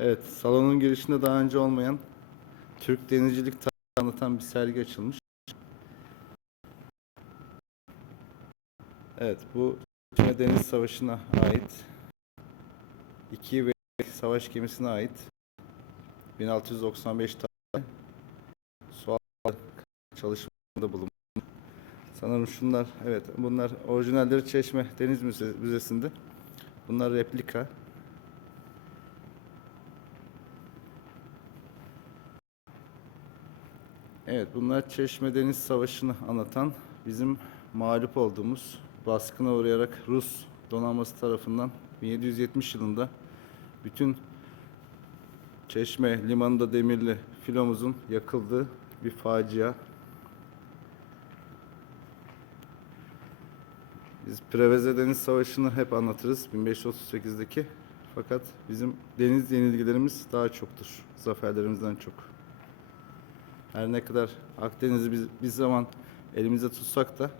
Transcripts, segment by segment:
Evet, salonun girişinde daha önce olmayan Türk denizcilik anlatan bir sergi açılmış. Evet, bu Çin Deniz Savaşı'na ait iki ve savaş gemisine ait 1695 tane su altı çalışmalarında bulunmuş. Sanırım şunlar, evet bunlar orijinalleri Çeşme Deniz Müze- Müzesi'nde. Bunlar replika. Evet, bunlar Çeşme Deniz Savaşı'nı anlatan bizim mağlup olduğumuz, baskına uğrayarak Rus donanması tarafından 1770 yılında bütün Çeşme limanında demirli filomuzun yakıldığı bir facia. Biz Preveze Deniz Savaşı'nı hep anlatırız 1538'deki. Fakat bizim deniz yenilgilerimiz daha çoktur. Zaferlerimizden çok. Her ne kadar Akdeniz'i biz bir zaman elimizde tutsak da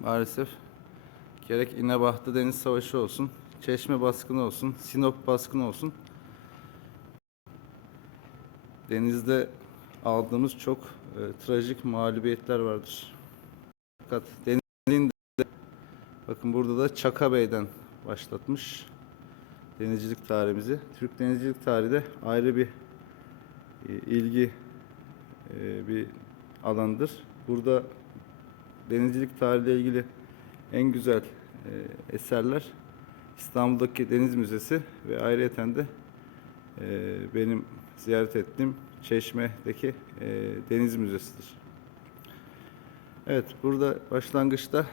maalesef gerek İnebahta Deniz Savaşı olsun, Çeşme baskını olsun, Sinop baskını olsun denizde aldığımız çok e, trajik mağlubiyetler vardır. Fakat denizin de bakın burada da Çaka Bey'den başlatmış denizcilik tarihimizi. Türk denizcilik tarihi de ayrı bir ilgi e, bir alandır. Burada denizcilik tarihiyle ilgili en güzel e, eserler İstanbul'daki Deniz Müzesi ve ayrıyeten de e, benim ziyaret ettiğim Çeşme'deki e, Deniz Müzesi'dir. Evet, burada başlangıçta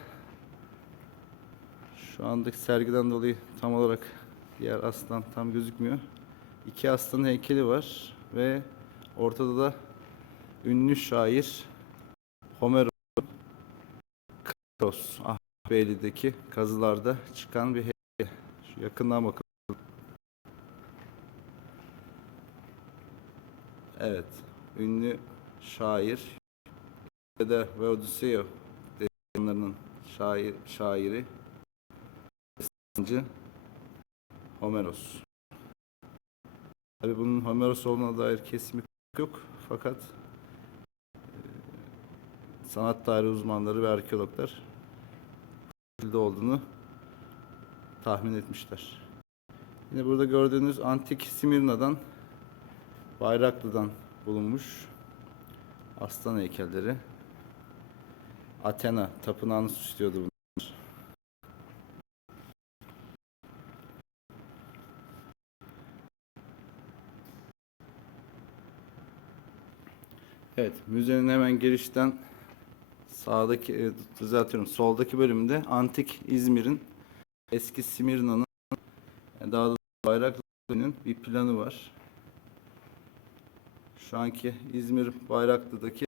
şu andaki sergiden dolayı tam olarak diğer aslan tam gözükmüyor. İki aslanın heykeli var ve ortada da ünlü şair Homer Kros Ahbeyli'deki kazılarda çıkan bir heykel. Şu yakından bakın. Evet, ünlü şair de ve Odysseus destanlarının şair, şairi destancı Homeros. Tabii bunun Homeros olduğuna dair kesin bir yok fakat e, sanat tarihi uzmanları ve arkeologlar şekilde olduğunu tahmin etmişler. Yine burada gördüğünüz antik Simirna'dan Bayraklı'dan bulunmuş aslan heykelleri. Athena tapınağını süslüyordu bunlar. Evet, müzenin hemen girişten sağdaki, e, düzeltiyorum, soldaki bölümde antik İzmir'in eski Simirna'nın e, daha doğrusu Bayraklı'nın bir planı var. Şu anki İzmir Bayraklı'daki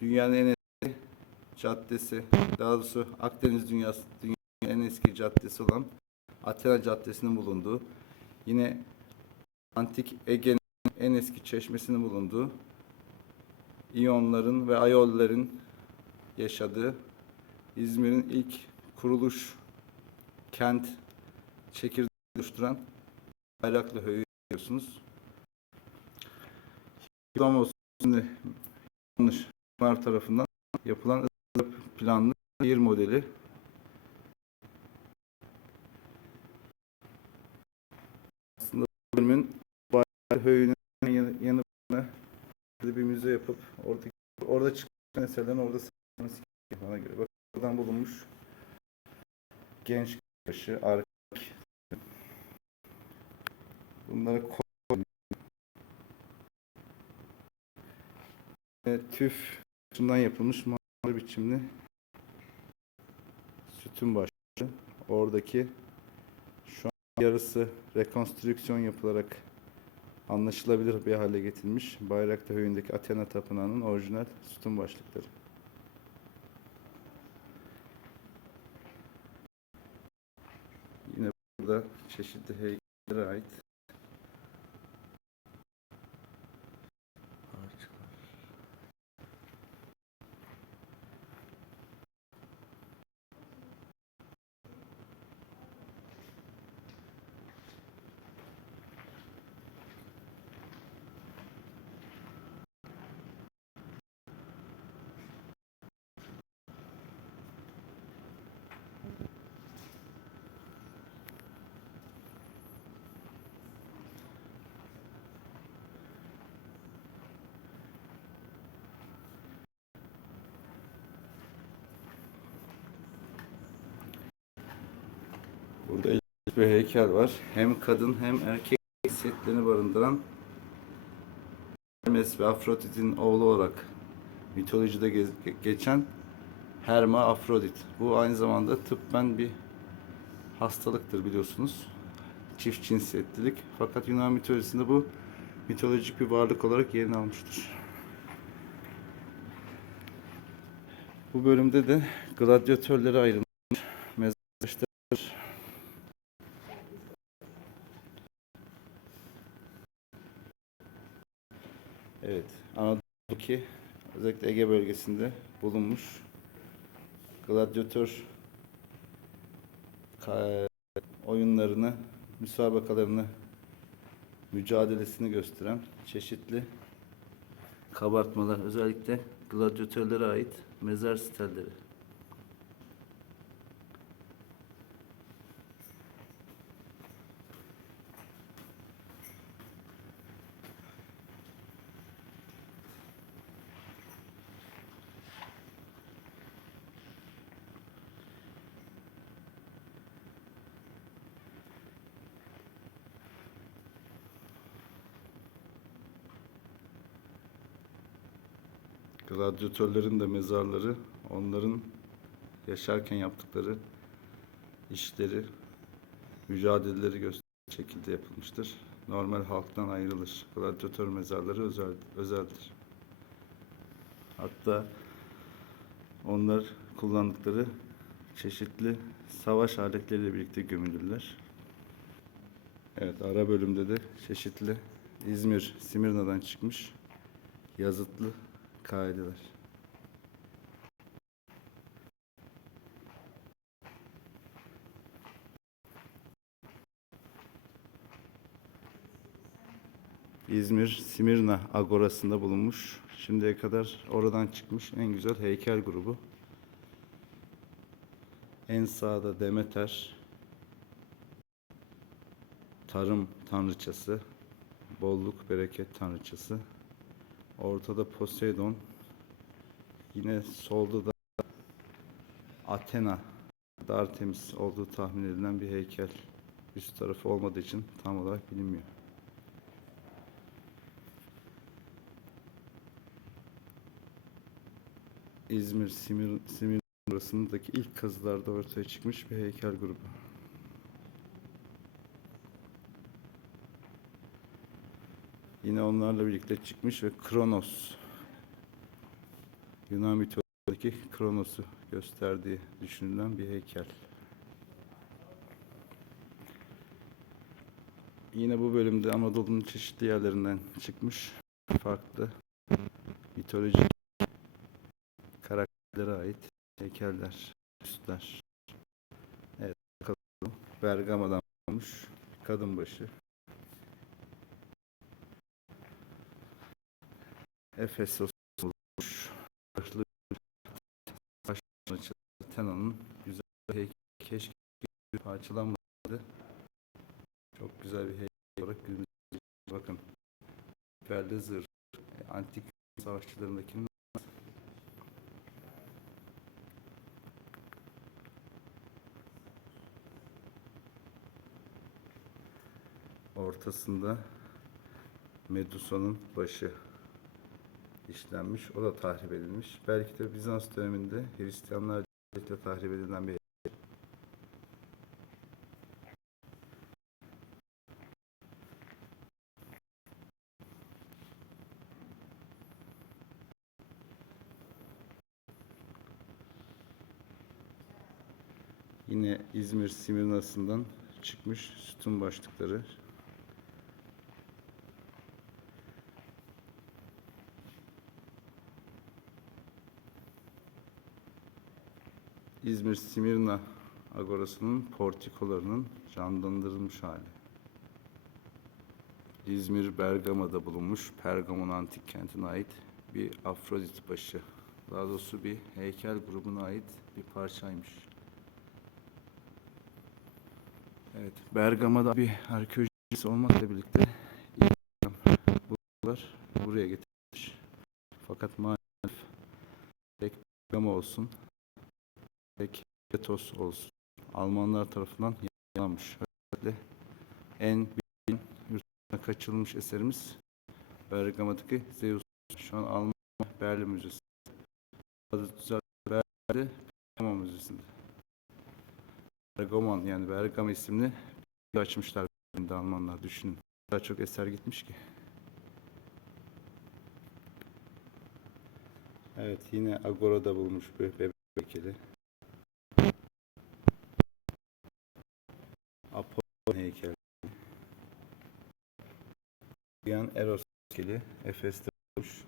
dünyanın en eski caddesi, daha doğrusu Akdeniz dünyası dünyanın en eski caddesi olan Athena Caddesi'nin bulunduğu, yine antik Ege'nin en eski çeşmesinin bulunduğu, İyonların ve Ayolların yaşadığı İzmir'in ilk kuruluş kent çekirdeği oluşturan Bayraklı Höyü görüyorsunuz. Damos yanlış var tarafından yapılan planlı şehir modeli. Aslında bölümün Bayraklı Höyü'nün bir müze yapıp orada orada çıkan eserlerin orada gerekiyor bana göre. Bak buradan bulunmuş genç başı, arka bunları ko- e, tüf şundan yapılmış mavi biçimli sütun başlı. Oradaki şu an yarısı rekonstrüksiyon yapılarak anlaşılabilir bir hale getirilmiş. Bayraktar Höyü'ndeki Athena Tapınağı'nın orijinal sütun başlıkları. Yine burada çeşitli heykellere ait bir heykel var. Hem kadın hem erkek setlerini barındıran Hermes ve Afrodit'in oğlu olarak mitolojide geçen Herma Afrodit. Bu aynı zamanda tıbben bir hastalıktır biliyorsunuz. Çift cinsiyetlilik. Fakat Yunan mitolojisinde bu mitolojik bir varlık olarak yerini almıştır. Bu bölümde de gladyatörlere ayrılmış mezarlıklar. Evet, Anadolu'daki özellikle Ege bölgesinde bulunmuş gladyatör oyunlarını, müsabakalarını, mücadelesini gösteren çeşitli kabartmalar, özellikle gladyatörlere ait mezar sitelleri. Gladyatörlerin de mezarları, onların yaşarken yaptıkları işleri, mücadeleleri gösteren şekilde yapılmıştır. Normal halktan ayrılır. Gladyatör mezarları özel, özeldir. Hatta onlar kullandıkları çeşitli savaş aletleriyle birlikte gömülürler. Evet, ara bölümde de çeşitli İzmir, Simirna'dan çıkmış yazıtlı kaideler. İzmir Simirna Agorası'nda bulunmuş. Şimdiye kadar oradan çıkmış en güzel heykel grubu. En sağda Demeter, tarım tanrıçası, bolluk bereket tanrıçası. Ortada Poseidon. Yine solda da Athena, Artemis olduğu tahmin edilen bir heykel. Üst tarafı olmadığı için tam olarak bilinmiyor. İzmir, Simir, Simir arasındaki ilk kazılarda ortaya çıkmış bir heykel grubu. Yine onlarla birlikte çıkmış ve Kronos Yunan mitolojideki Kronos'u gösterdiği düşünülen bir heykel. Yine bu bölümde Anadolu'nun çeşitli yerlerinden çıkmış farklı mitolojik karakterlere ait heykeller, üstler. Evet, bakalım. Bergama'dan olmuş kadın başı. Efesos olmuş. Başlı başlı Tena'nın güzel bir heykel. Keşke parçalanmadı. Çok güzel bir heykel olarak günümüzde bakın. Perde zırh. e, Antik savaşçılarındakinin ortasında Medusa'nın başı işlenmiş. O da tahrip edilmiş. Belki de Bizans döneminde Hristiyanlar birlikte tahrip edilen bir Yine İzmir Simirnası'ndan çıkmış sütun başlıkları. İzmir Simirna Agorası'nın portikolarının canlandırılmış hali. İzmir Bergama'da bulunmuş Pergamon antik kentine ait bir Afrodit başı. Daha doğrusu bir heykel grubuna ait bir parçaymış. Evet, Bergama'da bir arkeolojisi olmakla birlikte bulgular buraya getirmiş. Fakat maalesef tek Bergama olsun, tek Betos olsun Almanlar tarafından yayınlanmış. heykelli. En bilin yurt dışına kaçırılmış eserimiz Bergama'daki Zeus. Şu an Almanya Berlin Müzesi. Adı düzeltti Berlin'de Bergama Müzesi'nde. Bergaman yani Bergama isimli açmışlar Berlin'de Almanlar düşünün. Daha çok eser gitmiş ki. Evet yine Agora'da bulmuş bir bebek heykeli. Apollo heykeli. Yan Eros heykeli Efes'te bulmuş.